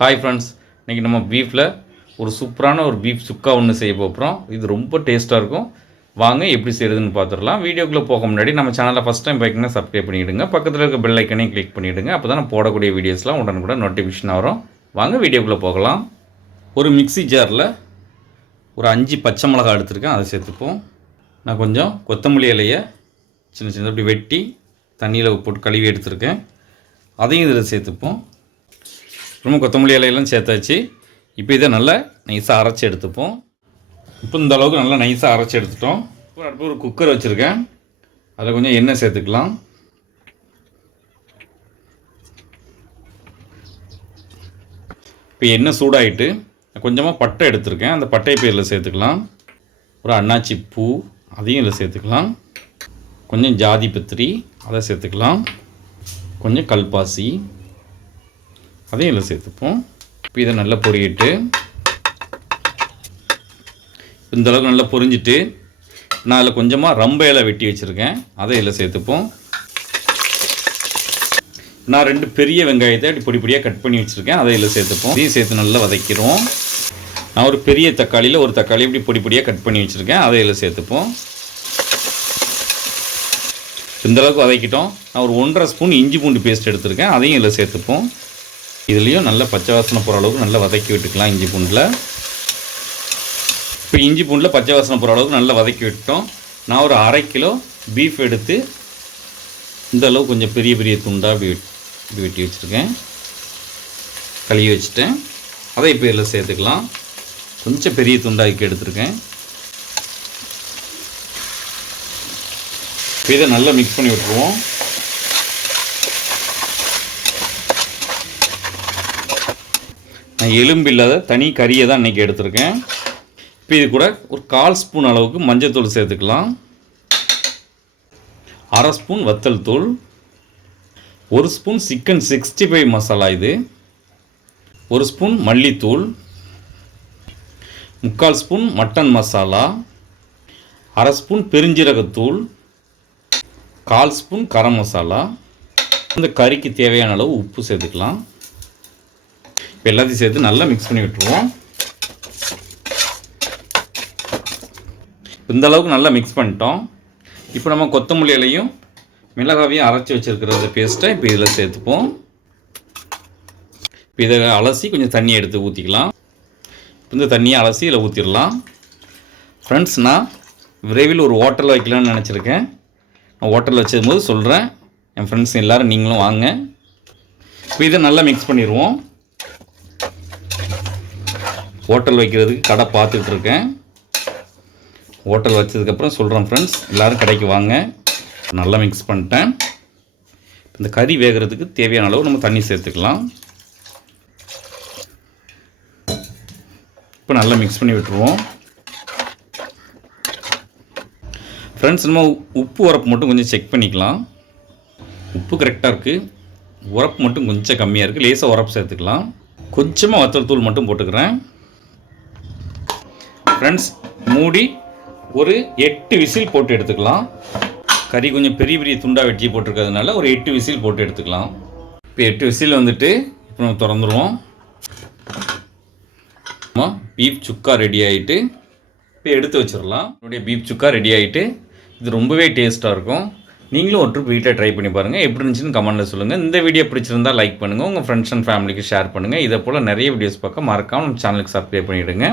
Hi friends, இன்றைக்கி நம்ம பீஃபில் ஒரு சூப்பரான ஒரு பீஃப் சுக்கா ஒன்று செய்ய போகிறோம். இது ரொம்ப டேஸ்ட்டாக இருக்கும். வாங்க எப்படி செய்கிறதுன்னு பார்த்துடலாம். வீடியோக்குள்ளே போக முன்னாடி நம்ம சேனலை ஃபஸ்ட் டைம் பார்த்திங்கன்னா சப்ஸ்கிரைப் பண்ணிவிடுங்க. பக்கத்தில் இருக்க பெல் ஐக்கனையும் கிளிக் பண்ணிவிடுங்க. அப்போ தான் நான் போடக்கூடிய வீடியோஸ்லாம் உடனுக்குடன் நோட்டிஃபிகேஷன் வரும். வாங்க வீடியோக்குள்ளே போகலாம். ஒரு மிக்ஸி ஜாரில் ஒரு 5 பச்சை மிளகாய் எடுத்துருக்கேன், அதை சேர்த்துப்போம். நான் கொஞ்சம் கொத்தமல்லி இலையை சின்ன சின்ன இப்படி வெட்டி தண்ணியில் போட்டு கழுவி எடுத்துருக்கேன், அதையும் இதில் சேர்த்துப்போம். ரொம்ப கொத்தமல்லி இலையெல்லாம் சேர்த்தாச்சு. இப்போ இதை நல்லா நைஸாக அரைச்சி எடுத்துப்போம். இப்போ இந்த அளவுக்கு நல்லா நைஸாக அரைச்சி எடுத்துட்டோம். இப்போ அடுப்பு ஒரு குக்கர் வச்சுருக்கேன், அதில் கொஞ்சம் எண்ணெய் சேர்த்துக்கலாம். இப்போ எண்ணெய் சூடாகிட்டு கொஞ்சமாக பட்டை எடுத்துருக்கேன், அந்த பட்டை இப்போ இதில் சேர்த்துக்கலாம். ஒரு அன்னாச்சி பூ, அதையும் இதில் சேர்த்துக்கலாம். கொஞ்சம் ஜாதி பத்திரி, அதை சேர்த்துக்கலாம். கொஞ்சம் கல்பாசி, அதையும் இதில் சேர்த்துப்போம். இப்போ இதை நல்லா பொரியிட்டு இந்தளவுக்கு நல்லா பொரிஞ்சிட்டு நான் அதில் கொஞ்சமாக ரம்ப இலை வெட்டி வச்சுருக்கேன், அதை இதில் சேர்த்துப்போம். நான் 2 பெரிய வெங்காயத்தை அப்படி பொடி பொடியாக கட் பண்ணி வச்சுருக்கேன், அதை இதில் சேர்த்துப்போம். இதையும் சேர்த்து நல்லா வதக்கிடுவோம். நான் ஒரு பெரிய தக்காளியில் ஒரு தக்காளி இப்படி பொடி பொடியாக கட் பண்ணி வச்சுருக்கேன், அதை இதில் சேர்த்துப்போம். இந்தளவுக்கு வதக்கிட்டோம். நான் ஒரு 1.5 ஸ்பூன் இஞ்சி பூண்டு பேஸ்ட் எடுத்துருக்கேன், அதையும் இதில் சேர்த்துப்போம். இதுலேயும் நல்லா பச்சை வாசனை போகிற அளவுக்கு நல்லா வதக்கி விட்டுக்கலாம். இஞ்சி பூண்டில் இப்போ இஞ்சி பூண்டில் பச்சை வாசனை போகிற அளவுக்கு நல்லா வதக்கி விட்டோம். நான் ஒரு 1/2 கிலோ பீஃப் எடுத்து இந்த அளவு கொஞ்சம் பெரிய பெரிய துண்டாக இப்படி வெட்டி வச்சுருக்கேன், கழுவி வச்சுட்டேன். அதை இப்போ இதில் சேர்த்துக்கலாம். கொஞ்சம் பெரிய துண்டாக்கி எடுத்துருக்கேன். இப்போ இதை நல்லா மிக்ஸ் பண்ணி விட்டுருவோம். நான் எலும்பு இல்லாத தனி கறியை தான் இன்றைக்கி எடுத்திருக்கேன். இப்போ இது கூட ஒரு 1/4 ஸ்பூன் அளவுக்கு மஞ்சள் தூள் சேர்த்துக்கலாம். 1/2 ஸ்பூன் வத்தல் தூள், 1 ஸ்பூன் சிக்கன் 65 மசாலா, இது 1 ஸ்பூன் மல்லித்தூள், 3/4 ஸ்பூன் மட்டன் மசாலா, 1/2 ஸ்பூன் பெருஞ்சீரகத்தூள், 1/4 ஸ்பூன் கரம் மசாலா. இந்த கறிக்கு தேவையான அளவு உப்பு சேர்த்துக்கலாம். இப்போ எல்லாத்தையும் சேர்த்து நல்லா மிக்ஸ் பண்ணி விட்டுருவோம். இந்த அளவுக்கு நல்லா மிக்ஸ் பண்ணிட்டோம். இப்போ நம்ம கொத்தமல்லி இலையும் மிளகாவையும் அரைச்சி வச்சுருக்கிற பேஸ்ட்டை இப்போ இதில் சேர்த்துப்போம். இப்போ இதை அலசி கொஞ்சம் தண்ணி எடுத்து ஊற்றிக்கலாம். இந்த தண்ணியை அலசி இதில் ஊற்றிடலாம். ஃப்ரெண்ட்ஸ், நான் விரைவில் ஒரு ஹோட்டலில் வைக்கலான்னு நினச்சிருக்கேன். நான் ஹோட்டலில் வச்சதும்போது சொல்கிறேன். என் ஃப்ரெண்ட்ஸ் எல்லோரும் நீங்களும் வாங்க. இப்போ இதை நல்லா மிக்ஸ் பண்ணிடுவோம். ஹோட்டல் வைக்கிறதுக்கு கடை பார்த்துட்ருக்கேன். ஹோட்டல் வச்சதுக்கப்புறம் சொல்கிறேன் ஃப்ரெண்ட்ஸ், எல்லோரும் கடைக்கு வாங்க. நல்லா மிக்ஸ் பண்ணிட்டேன். இந்த கறி வேகிறதுக்கு தேவையான அளவு நம்ம தண்ணி சேர்த்துக்கலாம். இப்போ நல்லா மிக்ஸ் பண்ணி விட்டுருவோம். ஃப்ரெண்ட்ஸ், நம்ம உப்பு உரப்பு மட்டும் கொஞ்சம் செக் பண்ணிக்கலாம். உப்பு கரெக்டாக இருக்குது, உரப்பு மட்டும் கொஞ்சம் கம்மியாக இருக்குது. லேசாக உரப்பு சேர்த்துக்கலாம். கொஞ்சமாக வத்தல் தூள் மட்டும் போட்டுக்கிறேன். ஃப்ரெண்ட்ஸ், மூடி ஒரு 8 விசில் போட்டு எடுத்துக்கலாம். கறி கொஞ்சம் பெரிய பெரிய துண்டாக வெட்டி போட்டிருக்கிறதுனால ஒரு 8 விசில் போட்டு எடுத்துக்கலாம். இப்போ 8 விசில் வந்துட்டு இப்போ நம்ம திறந்துருவோம். பீஃப் சுக்கா ரெடி ஆகிட்டு இப்போ எடுத்து வச்சிடலாம். என்னுடைய பீஃப் சுக்கா ரெடி ஆகிட்டு இது ரொம்பவே டேஸ்ட்டாக இருக்கும். நீங்களும் ஒரு ட்ரிப் வீட்டில் ட்ரை பண்ணி பாருங்கள். எப்படி இருந்துச்சுன்னு கமெண்ட்டில் சொல்லுங்கள். இந்த வீடியோ பிடிச்சிருந்தால் லைக் பண்ணுங்கள், உங்கள் ஃப்ரெண்ட்ஸ் அண்ட் ஃபேமிலிக்கு ஷேர் பண்ணுங்கள். இதை போல் நிறைய வீடியோஸ் பார்க்க மறக்காமல் நம்ம சேனலுக்கு சப்ஸ்கிரைப் பண்ணிவிடுங்க.